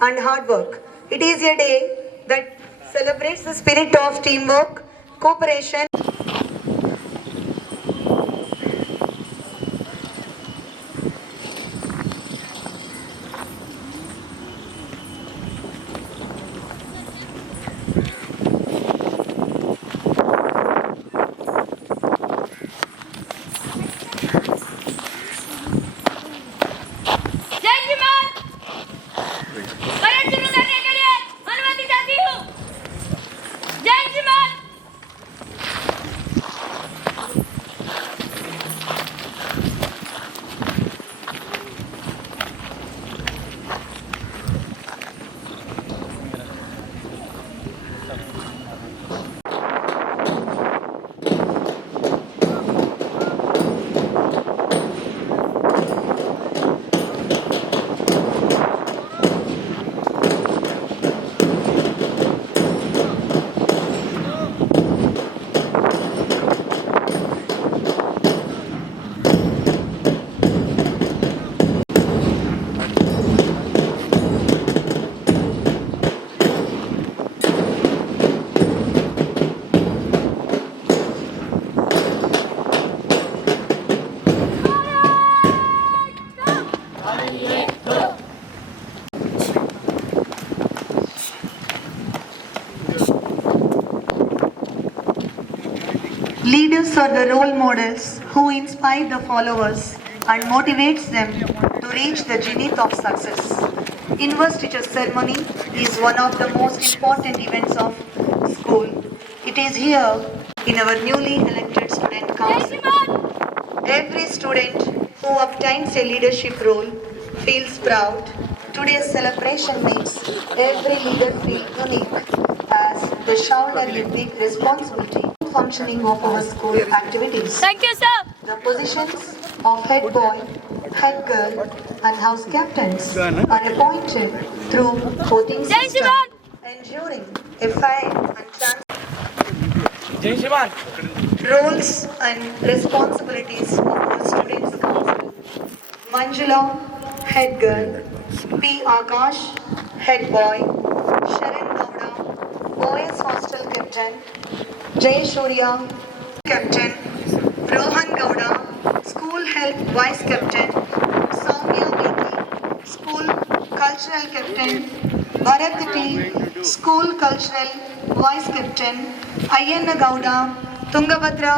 and hard work. It is a day that celebrates the spirit of teamwork, cooperation. Leaders are the role models who inspire the followers and motivates them to reach the zenith of success. Investiture ceremony is one of the most important events of school. It is here in our newly elected student council. Every student who obtains a leadership role feels proud. Today's celebration makes every leader feel unique as they shoulder a big responsibility functioning of our school activities. Thank you, sir. The positions of head boy, head girl and house captains are appointed through voting system, ensuring a fair and transparent roles and responsibilities of our students council. Manjula, head girl, P. Akash, head boy, Sharan Gowda, boys hostel captain, Jay Shurya, captain, Rohan Gowda, school health vice captain, Soumya Meki, school cultural captain, Bharat T, school cultural vice captain, Ayyanna Gowda, Tungabhadra,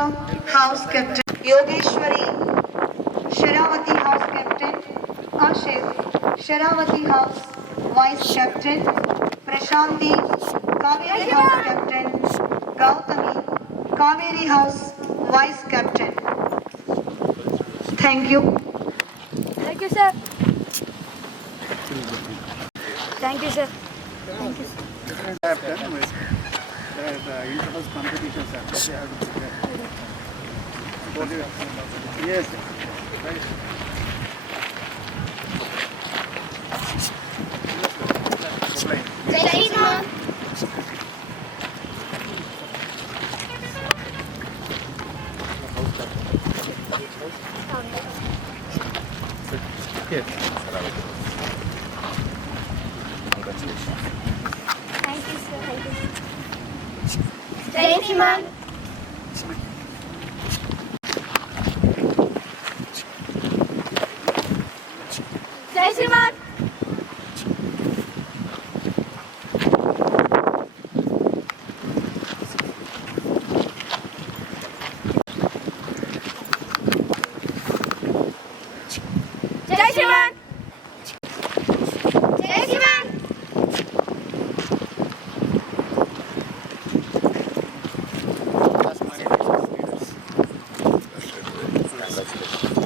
house captain, Yogeshwari, Sharavati house captain, Ashif, Sharavati house vice captain, Prashanti, Kaveri house captain, Gautami, Kaveri house vice captain. Thank you. Thank you, sir. Thank you, sir. Thank you, sir. Captain with the inter-house competitions are yes. Right. Yes. Congratulations. Thank you, sir. Thank you. Jai Shriman. Jai Shriman. Jai Shriman. Jai Shriman.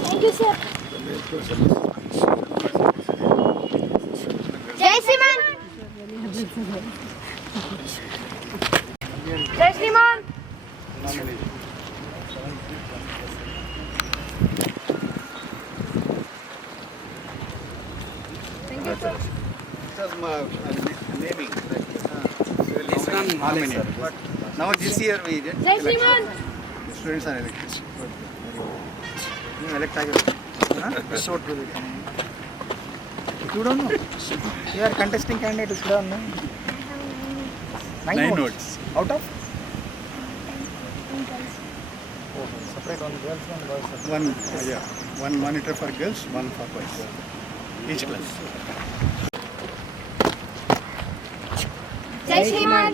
Thank you, sir. Jai Shriman. Jai Shriman. Thank you, sir. Naming. This one nominated. Now this year we did. Jai Shriman. The students are elected. You elect ಆಗಿರೋದು. Vote You don't know. You are contesting candidate. You don't know. Nine notes. Out of? Oh, separate one girls, one boys. One monitor for girls, one for boys. Each class. Jai Shriman.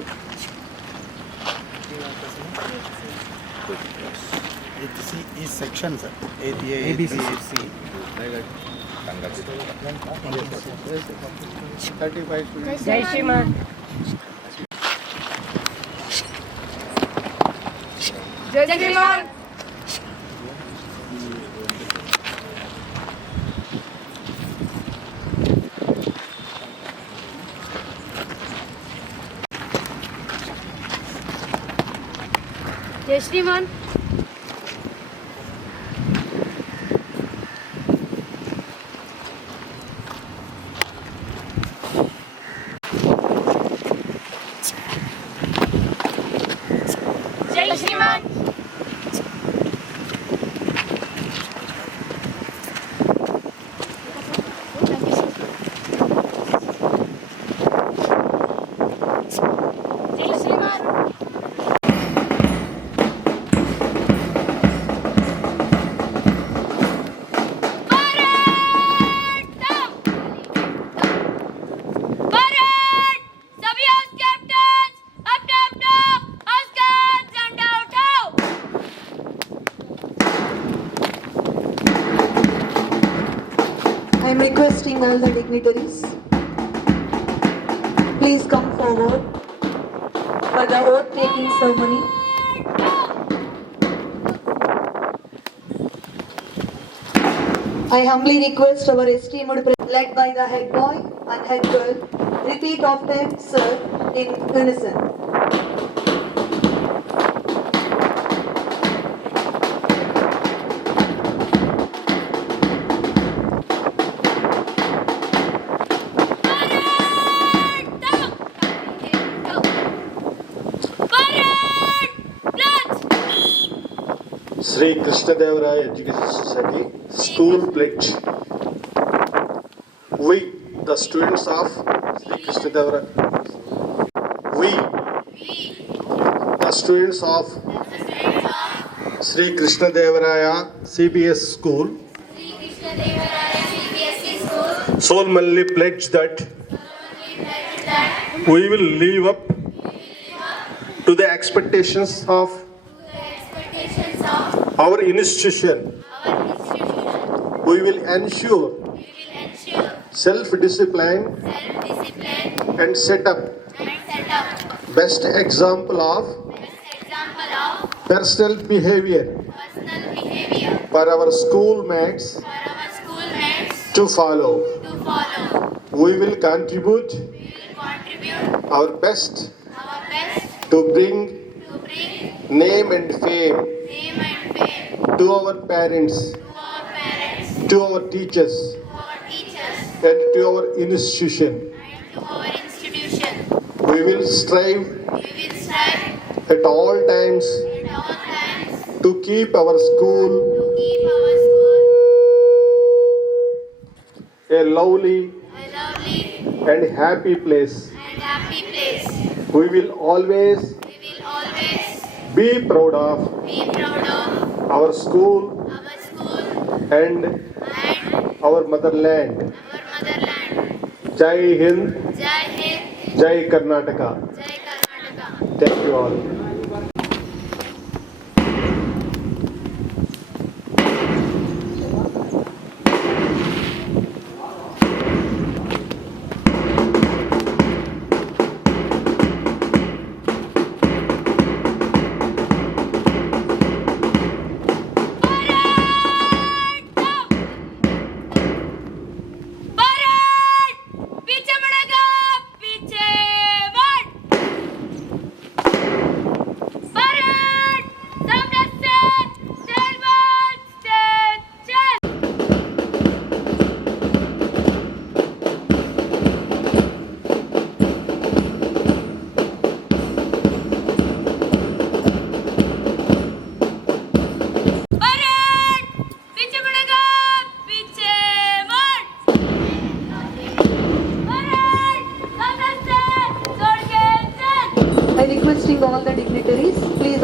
HC is sections. A, B, A, B, C. 35 students. Jai Shriman. Jai Shriman. Jai Shriman. Jai Shriman. Jai Shriman. सभी house captain अपना अपना हाउस का झंडा उठाओ। I am requesting all the dignitaries, please come forward for the oath taking ceremony. I humbly request our esteemed led by the head boy and head girl, repeat after sir in unison. Sri Krishnadevaraya Education Society School Pledge. We, the students of Sri Krishnadevaraya, we, the students of Sri Krishnadevaraya CBS School, solemnly pledge that we will live up to the expectations of our institution. We will ensure self-discipline and set up best example of personal behavior for our schoolmates to follow. We will contribute our best to bring name and fame to our parents, to our teachers, and to our institution. We will strive at all times to keep our school a lovely and happy place. We will always be proud of our school and our motherland. Jai Hind, Jai Karnataka. Thank you all. पीछे मुड़ेगा पीछे बढ़।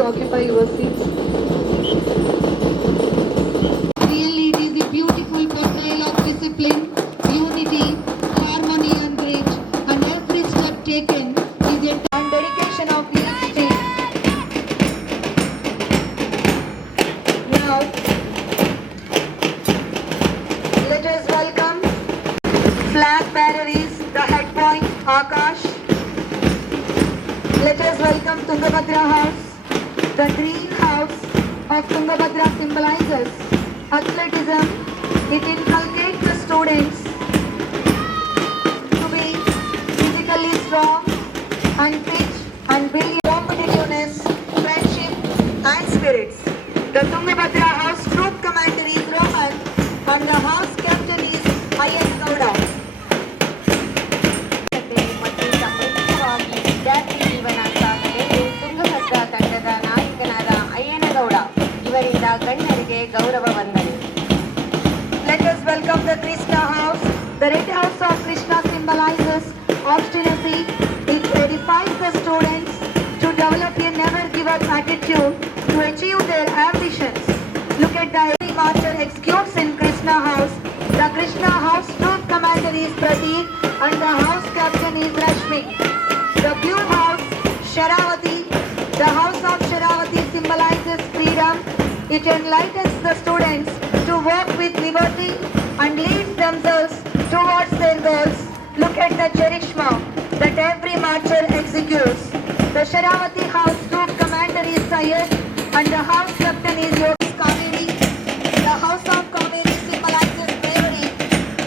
occupy your seats. Really, it is a beautiful portrayal of discipline, unity, harmony, and grace. And every step taken is a and dedication of the state. Now, let us welcome flag bearer is the head point Akash. Let us welcome Tungabhadra House. The green house of Tungabhadra symbolizes athleticism. It inculcates the students to be physically strong and fit and build competitiveness, friendship and spirits. The Tungabhadra House troop commander is Rohan and the house captain is I.S. Gowda. ಮತ್ತು ಸಮೃದ್ಧವಾಗಿ ವಿದ್ಯಾರ್ಥಿ ಜೀವನ ಸಾಗಲು ತುಂಗಭದ್ರಾ ತಂಡದ ನಾಯಕನಾದ ಅಯ್ಯನಗೌಡ ಇವರಿಂದ ಗಣ್ಯರಿಗೆ ಗೌರವ ವಂದನೆ. Let us welcome the Krishna house. The red house of Krishna symbolizes obstinacy. It edifies the students to develop a never-give-up attitude to achieve their ambitions. Look at the every marcher executes in Krishna house. The Krishna house troop commander is Pradeep and the house captain is Rashmi. The blue house, Sharavati. The house of Sharavati symbolizes freedom. It enlightens the students to work with liberty and leads themselves towards their goals. Look at the charishma that every marcher executes. The Sharavati house troop commander is Syed and the house captain is Yogi Kaveri. The house of Kaveri symbolizes bravery.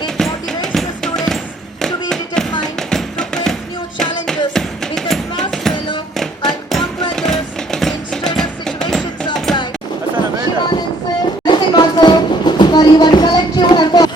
It motivates the students to be determined to face new challenges with a fast fellow and conquer those in strenuous situations of life. Shivanand sir, blessing also for your collective effort.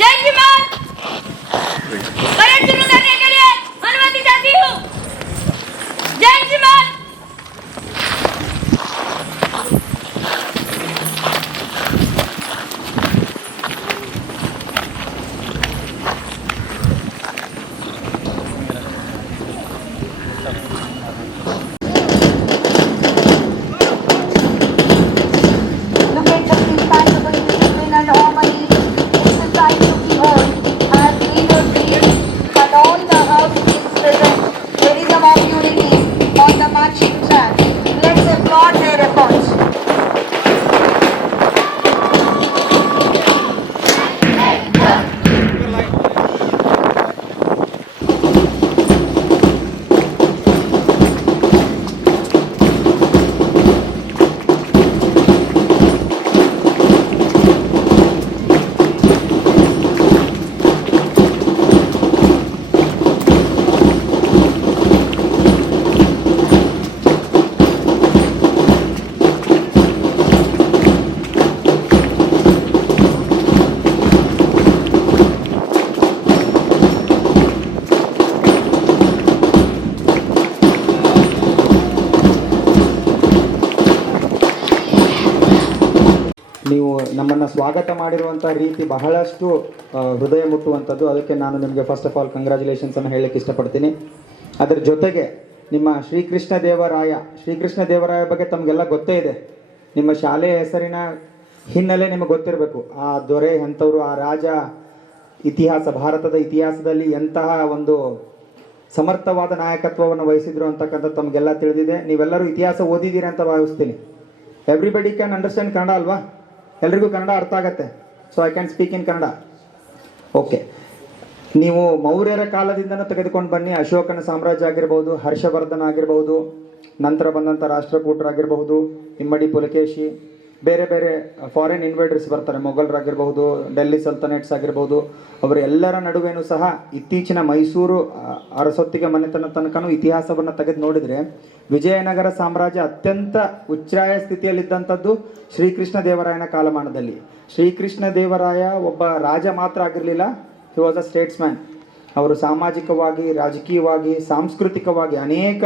जय श्रीमान परेड शुरू करने के लिए अनुमति चाहती हूँ। जय श्रीमान। Look at the impeccable discipline and harmony exercised to behold as leaders lead and all the house teams present. There is a of unity on the marching track. Let's applaud their efforts. ನೀವು ನಮ್ಮನ್ನು ಸ್ವಾಗತ ಮಾಡಿರುವಂಥ ರೀತಿ ಬಹಳಷ್ಟು ಹೃದಯ ಮುಟ್ಟುವಂಥದ್ದು. ಅದಕ್ಕೆ ನಾನು ನಿಮಗೆ ಫಸ್ಟ್ ಆಫ್ ಆಲ್ ಕಂಗ್ರ್ಯಾಚುಲೇಷನ್ಸನ್ನು ಹೇಳಲಿಕ್ಕೆ ಇಷ್ಟಪಡ್ತೀನಿ. ಅದರ ಜೊತೆಗೆ ನಿಮ್ಮ ಶ್ರೀಕೃಷ್ಣ ದೇವರಾಯ ಬಗ್ಗೆ ತಮಗೆಲ್ಲ ಗೊತ್ತೇ ಇದೆ. ನಿಮ್ಮ ಶಾಲೆಯ ಹೆಸರಿನ ಹಿನ್ನೆಲೆ ನಿಮಗೆ ಗೊತ್ತಿರಬೇಕು. ಆ ದೊರೆ ಎಂಥವರು, ಆ ರಾಜ ಇತಿಹಾಸ, ಭಾರತದ ಇತಿಹಾಸದಲ್ಲಿ ಎಂತಹ ಒಂದು ಸಮರ್ಥವಾದ ನಾಯಕತ್ವವನ್ನು ವಹಿಸಿದ್ರು ಅಂತಕ್ಕಂಥದ್ದು ತಮಗೆಲ್ಲ ತಿಳಿದಿದೆ. ನೀವೆಲ್ಲರೂ ಇತಿಹಾಸ ಓದಿದ್ದೀರಿ ಅಂತ ಭಾವಿಸ್ತೀನಿ. ಎವ್ರಿಬಡಿ ಕ್ಯಾನ್ ಅಂಡರ್ಸ್ಟ್ಯಾಂಡ್ ಕನ್ನಡ ಅಲ್ವಾ? ಎಲ್ರಿಗೂ ಕನ್ನಡ ಅರ್ಥ ಆಗತ್ತೆ. So I can speak in Kannada. ಓಕೆ, ನೀವು ಮೌರ್ಯರ ಕಾಲದಿಂದನೂ ತೆಗೆದುಕೊಂಡು ಬನ್ನಿ. ಅಶೋಕನ ಸಾಮ್ರಾಜ್ಯ ಆಗಿರ್ಬೋದು, ಹರ್ಷವರ್ಧನ ಆಗಿರ್ಬೋದು, ನಂತರ ಬಂದಂಥ ರಾಷ್ಟ್ರಕೂಟರಾಗಿರ್ಬಹುದು, ಇಮ್ಮಡಿ ಪುಲಕೇಶಿ, ಬೇರೆ ಬೇರೆ ಫಾರಿನ್ ಇನ್ವೇಡರ್ಸ್ ಬರ್ತಾರೆ, ಮೊಘಲರಾಗಿರ್ಬಹುದು, ಡೆಲ್ಲಿ ಸಲ್ತನೇಟ್ಸ್ ಆಗಿರ್ಬೋದು. ಅವರೆಲ್ಲರ ನಡುವೆನೂ ಸಹ ಇತ್ತೀಚಿನ ಮೈಸೂರು ಅರಸೊತ್ತಿಗೆ ಮನೆತನ ತನಕನೂ ಇತಿಹಾಸವನ್ನು ತೆಗೆದು ನೋಡಿದರೆ ವಿಜಯನಗರ ಸಾಮ್ರಾಜ್ಯ ಅತ್ಯಂತ ಉಚ್ಛ್ರಾಯ ಸ್ಥಿತಿಯಲ್ಲಿದ್ದಂಥದ್ದು ಶ್ರೀಕೃಷ್ಣ ದೇವರಾಯನ ಕಾಲಮಾನದಲ್ಲಿ. ಶ್ರೀಕೃಷ್ಣ ದೇವರಾಯ ಒಬ್ಬ ರಾಜ ಮಾತ್ರ ಆಗಿರಲಿಲ್ಲ, ಹಿ ವಾಸ್ ಅ ಸ್ಟೇಟ್ಸ್ಮ್ಯಾನ್. ಅವರು ಸಾಮಾಜಿಕವಾಗಿ, ರಾಜಕೀಯವಾಗಿ, ಸಾಂಸ್ಕೃತಿಕವಾಗಿ ಅನೇಕ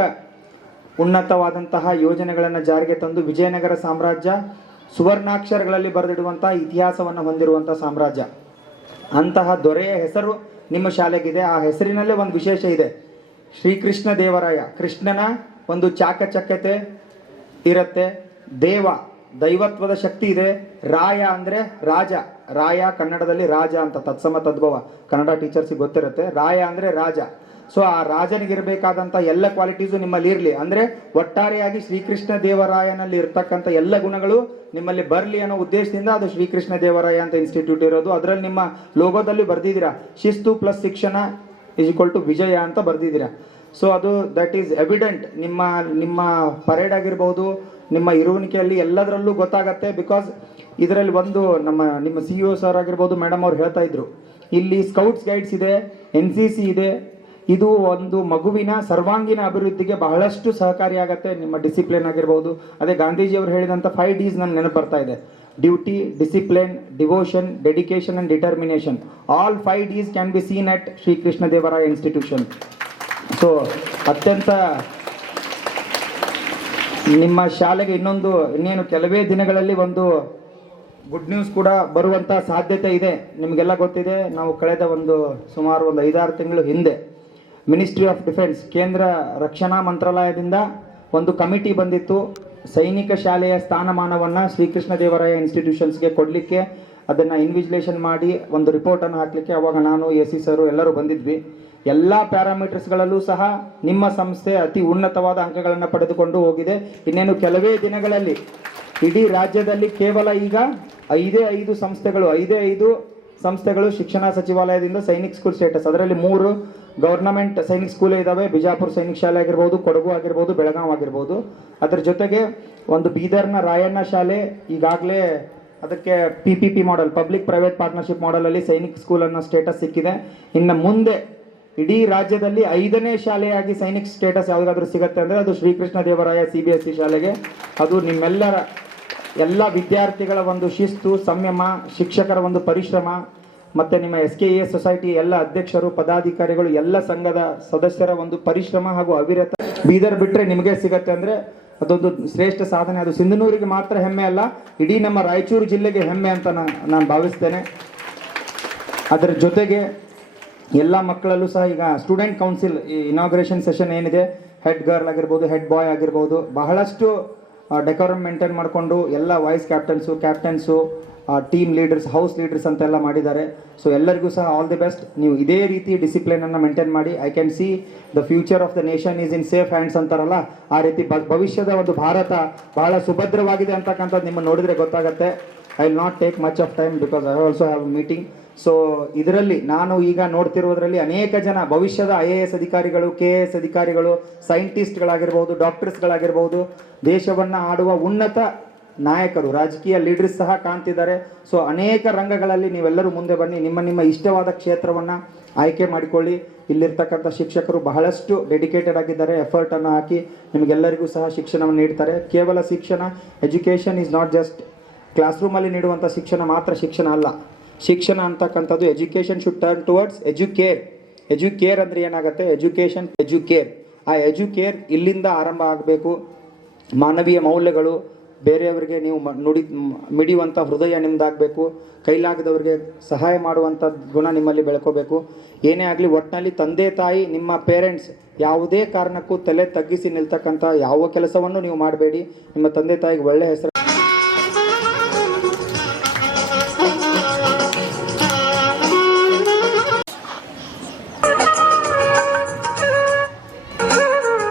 ಉನ್ನತವಾದಂತಹ ಯೋಜನೆಗಳನ್ನು ಜಾರಿಗೆ ತಂದು ವಿಜಯನಗರ ಸಾಮ್ರಾಜ್ಯ ಸುವರ್ಣಾಕ್ಷರಗಳಲ್ಲಿ ಬರೆದಿಡುವಂತಹ ಇತಿಹಾಸವನ್ನು ಹೊಂದಿರುವಂಥ ಸಾಮ್ರಾಜ್ಯ. ಅಂತಹ ದೊರೆಯ ಹೆಸರು ನಿಮ್ಮ ಶಾಲೆಗಿದೆ. ಆ ಹೆಸರಿನಲ್ಲೇ ಒಂದು ವಿಶೇಷ ಇದೆ, ಶ್ರೀಕೃಷ್ಣ ದೇವರಾಯ. ಕೃಷ್ಣನ ಒಂದು ಚಾಕಚಕ್ಯತೆ ಇರುತ್ತೆ, ದೈವತ್ವದ ಶಕ್ತಿ ಇದೆ. ರಾಯ ಅಂದರೆ ರಾಜ, ರಾಯ ಕನ್ನಡದಲ್ಲಿ ರಾಜ ಅಂತ ತತ್ಸಮ ತದ್ಭವ, ಕನ್ನಡ ಟೀಚರ್ಸಿಗೆ ಗೊತ್ತಿರುತ್ತೆ. ರಾಯ ಅಂದರೆ ರಾಜ. ಸೊ ಆ ರಾಜನಿಗಿರಬೇಕಾದಂಥ ಎಲ್ಲ ಕ್ವಾಲಿಟೀಸು ನಿಮ್ಮಲ್ಲಿ ಇರಲಿ, ಅಂದರೆ ಒಟ್ಟಾರೆಯಾಗಿ ಶ್ರೀಕೃಷ್ಣ ದೇವರಾಯನಲ್ಲಿ ಇರ್ತಕ್ಕಂಥ ಎಲ್ಲ ಗುಣಗಳು ನಿಮ್ಮಲ್ಲಿ ಬರಲಿ ಅನ್ನೋ ಉದ್ದೇಶದಿಂದ ಅದು ಶ್ರೀಕೃಷ್ಣ ದೇವರಾಯ ಅಂತ ಇನ್ಸ್ಟಿಟ್ಯೂಟ್ ಇರೋದು. ಅದರಲ್ಲಿ ನಿಮ್ಮ ಲೋಗೋದಲ್ಲಿ ಬರ್ದಿದ್ದೀರಾ, ಶಿಸ್ತು ಪ್ಲಸ್ ಶಿಕ್ಷಣ = ವಿಜಯ ಅಂತ ಬರ್ದಿದ್ದೀರಾ. ಸೊ ಅದು ದಟ್ ಈಸ್ ಎವಿಡೆಂಟ್. ನಿಮ್ಮ ಪರೇಡ್ ಆಗಿರ್ಬೋದು, ನಿಮ್ಮ ಇರುವಿಕೆಯಲ್ಲಿ ಎಲ್ಲದರಲ್ಲೂ ಗೊತ್ತಾಗತ್ತೆ. ಬಿಕಾಸ್ ಇದರಲ್ಲಿ ಒಂದು ನಿಮ್ಮ CEO ಸರ್ ಆಗಿರ್ಬೋದು, ಮೇಡಮ್ ಅವ್ರು ಹೇಳ್ತಾ ಇದ್ರು, ಇಲ್ಲಿ ಸ್ಕೌಟ್ಸ್ ಗೈಡ್ಸ್ ಇದೆ, NCC ಇದೆ. ಇದು ಒಂದು ಮಗುವಿನ ಸರ್ವಾಂಗೀಣ ಅಭಿವೃದ್ಧಿಗೆ ಬಹಳಷ್ಟು ಸಹಕಾರಿಯಾಗತ್ತೆ. ನಿಮ್ಮ ಡಿಸಿಪ್ಲಿನ್ ಆಗಿರ್ಬೋದು, ಅದೇ ಗಾಂಧೀಜಿಯವರು ಹೇಳಿದಂಥ 5 Ds ನನಗೆ ನೆನಪು ಬರ್ತಾ ಇದೆ. Duty, discipline, devotion, dedication and determination. All 5 Ds can be seen at Srikrishna Devaraya institution. So ಅತ್ಯಂತ ನಿಮ್ಮ ಶಾಲೆಗೆ ಇನ್ನೇನು ಕೆಲವೇ ದಿನಗಳಲ್ಲಿ ಒಂದು ಗುಡ್ ನ್ಯೂಸ್ ಕೂಡ ಬರುವಂಥ ಸಾಧ್ಯತೆ ಇದೆ. ನಿಮಗೆಲ್ಲ ಗೊತ್ತಿದೆ, ನಾವು ಕಳೆದ ಸುಮಾರು 5-6 ತಿಂಗಳು ಹಿಂದೆ ಮಿನಿಸ್ಟ್ರಿ ಆಫ್ ಡಿಫೆನ್ಸ್, ಕೇಂದ್ರ ರಕ್ಷಣಾ ಮಂತ್ರಾಲಯದಿಂದ ಒಂದು ಕಮಿಟಿ ಬಂದಿತ್ತು. ಸೈನಿಕ ಶಾಲೆಯ ಸ್ಥಾನಮಾನವನ್ನು ಶ್ರೀಕೃಷ್ಣ ದೇವರಾಯ ಇನ್ಸ್ಟಿಟ್ಯೂಷನ್ಸ್ಗೆ ಕೊಡಲಿಕ್ಕೆ, ಅದನ್ನು ಇನ್ವಿಜಿಲೇಷನ್ ಮಾಡಿ ಒಂದು ರಿಪೋರ್ಟನ್ನು ಹಾಕಲಿಕ್ಕೆ. ಅವಾಗ ನಾನು, AC ಸರು ಎಲ್ಲರೂ ಬಂದಿದ್ವಿ. ಎಲ್ಲ ಪ್ಯಾರಾಮೀಟರ್ಸ್ಗಳಲ್ಲೂ ಸಹ ನಿಮ್ಮ ಸಂಸ್ಥೆ ಅತಿ ಉನ್ನತವಾದ ಅಂಕಗಳನ್ನು ಪಡೆದುಕೊಂಡು ಹೋಗಿದೆ. ಇನ್ನೇನು ಕೆಲವೇ ದಿನಗಳಲ್ಲಿ ಇಡೀ ರಾಜ್ಯದಲ್ಲಿ ಕೇವಲ ಈಗ 5 ಸಂಸ್ಥೆಗಳು ಶಿಕ್ಷಣ ಸಚಿವಾಲಯದಿಂದ ಸೈನಿಕ್ ಸ್ಕೂಲ್ ಸ್ಟೇಟಸ್, ಅದರಲ್ಲಿ 3 ಗವರ್ನಮೆಂಟ್ ಸೈನಿಕ್ ಸ್ಕೂಲೇ ಇದ್ದಾವೆ. ಬಿಜಾಪುರ ಸೈನಿಕ್ ಶಾಲೆ ಆಗಿರ್ಬೋದು, ಕೊಡಗು ಆಗಿರ್ಬೋದು, ಬೆಳಗಾವಿ ಆಗಿರ್ಬೋದು. ಅದರ ಜೊತೆಗೆ ಒಂದು ಬೀದರ್ನ ರಾಯಣ್ಣ ಶಾಲೆ ಈಗಾಗಲೇ ಅದಕ್ಕೆ PPP model, public private partnership ಮಾಡೆಲಲ್ಲಿ ಸೈನಿಕ್ ಸ್ಕೂಲ್ ಅನ್ನೋ ಸ್ಟೇಟಸ್ ಸಿಕ್ಕಿದೆ. ಇನ್ನು ಮುಂದೆ ಇಡೀ ರಾಜ್ಯದಲ್ಲಿ 5ನೇ ಶಾಲೆಯಾಗಿ ಸೈನಿಕ್ ಸ್ಟೇಟಸ್ ಯಾವುದಾದ್ರೂ ಸಿಗುತ್ತೆ ಅಂದರೆ ಅದು ಶ್ರೀಕೃಷ್ಣ ದೇವರಾಯ CBSE ಶಾಲೆಗೆ. ಅದು ನಿಮ್ಮೆಲ್ಲರ ಎಲ್ಲ ವಿದ್ಯಾರ್ಥಿಗಳ ಒಂದು ಶಿಸ್ತು, ಸಂಯಮ, ಶಿಕ್ಷಕರ ಒಂದು ಪರಿಶ್ರಮ, ಮತ್ತು ನಿಮ್ಮ SKES ಸೊಸೈಟಿ ಎಲ್ಲ ಅಧ್ಯಕ್ಷರು, ಪದಾಧಿಕಾರಿಗಳು, ಎಲ್ಲ ಸಂಘದ ಸದಸ್ಯರ ಒಂದು ಪರಿಶ್ರಮ ಹಾಗೂ ಅವಿರತ. ಬೀದರ್ ಬಿಟ್ಟರೆ ನಿಮಗೆ ಸಿಗತ್ತೆ ಅಂದರೆ ಅದೊಂದು ಶ್ರೇಷ್ಠ ಸಾಧನೆ. ಅದು ಸಿಂಧನೂರಿಗೆ ಮಾತ್ರ ಹೆಮ್ಮೆ ಅಲ್ಲ, ಇಡೀ ನಮ್ಮ ರಾಯಚೂರು ಜಿಲ್ಲೆಗೆ ಹೆಮ್ಮೆ ಅಂತ ನಾನು ಭಾವಿಸ್ತೇನೆ. ಅದರ ಜೊತೆಗೆ ಎಲ್ಲ ಮಕ್ಕಳಲ್ಲೂ ಸಹ ಈಗ ಸ್ಟೂಡೆಂಟ್ ಕೌನ್ಸಿಲ್ ಇನಾಗ್ರೇಷನ್ ಸೆಷನ್ ಏನಿದೆ, ಹೆಡ್ ಗರ್ಲ್ ಆಗಿರ್ಬೋದು, ಹೆಡ್ ಬಾಯ್ ಆಗಿರ್ಬೋದು, ಬಹಳಷ್ಟು ಡೆಕೋರಮ್ ಮೇಂಟೈನ್ ಮಾಡಿಕೊಂಡು ಎಲ್ಲ vice captains, team leaders, house leaders ಅಂತೆಲ್ಲ ಮಾಡಿದ್ದಾರೆ. ಸೊ ಎಲ್ಲರಿಗೂ ಸಹ ಆಲ್ ದಿ ಬೆಸ್ಟ್. ನೀವು ಇದೇ ರೀತಿ ಡಿಸಿಪ್ಲಿನನ್ನು ಮೇಂಟೈನ್ ಮಾಡಿ. I can see the future of the nation is in safe hands ಅಂತಾರಲ್ಲ, ಆ ರೀತಿ ಭವಿಷ್ಯದ ಒಂದು ಭಾರತ ಬಹಳ ಸುಭದ್ರವಾಗಿದೆ ಅಂತಕ್ಕಂಥದ್ದು ನಿಮ್ಮನ್ನು ನೋಡಿದರೆ ಗೊತ್ತಾಗುತ್ತೆ. I will not take much of time because I also have meeting. So ಇದರಲ್ಲಿ ನಾನು ಈಗ ನೋಡ್ತಿರೋದ್ರಲ್ಲಿ ಅನೇಕ ಜನ ಭವಿಷ್ಯದ IAS ಅಧಿಕಾರಿಗಳು, KAS ಅಧಿಕಾರಿಗಳು, ಸೈಂಟಿಸ್ಟ್ಗಳಾಗಿರ್ಬೋದು, ಡಾಕ್ಟರ್ಸ್ಗಳಾಗಿರ್ಬೋದು, ದೇಶವನ್ನು ಆಡುವ ಉನ್ನತ ನಾಯಕರು, ರಾಜಕೀಯ ಲೀಡರ್ಸ್ ಸಹ ಕಾಣ್ತಿದ್ದಾರೆ. ಸೊ ಅನೇಕ ರಂಗಗಳಲ್ಲಿ ನೀವೆಲ್ಲರೂ ಮುಂದೆ ಬನ್ನಿ, ನಿಮ್ಮ ಇಷ್ಟವಾದ ಕ್ಷೇತ್ರವನ್ನು ಆಯ್ಕೆ ಮಾಡಿಕೊಳ್ಳಿ. ಇಲ್ಲಿರ್ತಕ್ಕಂಥ ಶಿಕ್ಷಕರು ಬಹಳಷ್ಟು ಡೆಡಿಕೇಟೆಡ್ ಆಗಿದ್ದಾರೆ, ಎಫರ್ಟನ್ನು ಹಾಕಿ ನಿಮಗೆಲ್ಲರಿಗೂ ಸಹ ಶಿಕ್ಷಣವನ್ನು ನೀಡ್ತಾರೆ. ಕೇವಲ ಶಿಕ್ಷಣ, education is not just class ರೂಮಲ್ಲಿ ನೀಡುವಂಥ ಶಿಕ್ಷಣ ಮಾತ್ರ ಶಿಕ್ಷಣ ಅಲ್ಲ. ಶಿಕ್ಷಣ ಅಂತಕ್ಕಂಥದ್ದು education should turn towards Educare ಅಂದರೆ ಏನಾಗುತ್ತೆ, ಎಜುಕೇಷನ್, ಎಜುಕೇರ್. ಆ ಎಜುಕೇರ್ ಇಲ್ಲಿಂದ ಆರಂಭ ಆಗಬೇಕು. ಮಾನವೀಯ ಮೌಲ್ಯಗಳು, ಬೇರೆಯವರಿಗೆ ನೀವು ಮಿಡಿಯುವಂಥ ಹೃದಯ ನಿಮ್ಮದಾಗಬೇಕು. ಕೈಲಾಗದವರಿಗೆ ಸಹಾಯ ಮಾಡುವಂಥ ಗುಣ ನಿಮ್ಮಲ್ಲಿ ಬೆಳ್ಕೋಬೇಕು. ಏನೇ ಆಗಲಿ, ಒಟ್ಟಿನಲ್ಲಿ ತಂದೆ ತಾಯಿ, ನಿಮ್ಮ ಪೇರೆಂಟ್ಸ್ ಯಾವುದೇ ಕಾರಣಕ್ಕೂ ತಲೆ ತಗ್ಗಿಸಿ ನಿಲ್ತಕ್ಕಂಥ ಯಾವ ಕೆಲಸವನ್ನು ನೀವು ಮಾಡಬೇಡಿ. ನಿಮ್ಮ ತಂದೆ ತಾಯಿಗೆ ಒಳ್ಳೆಯ ಹೆಸರು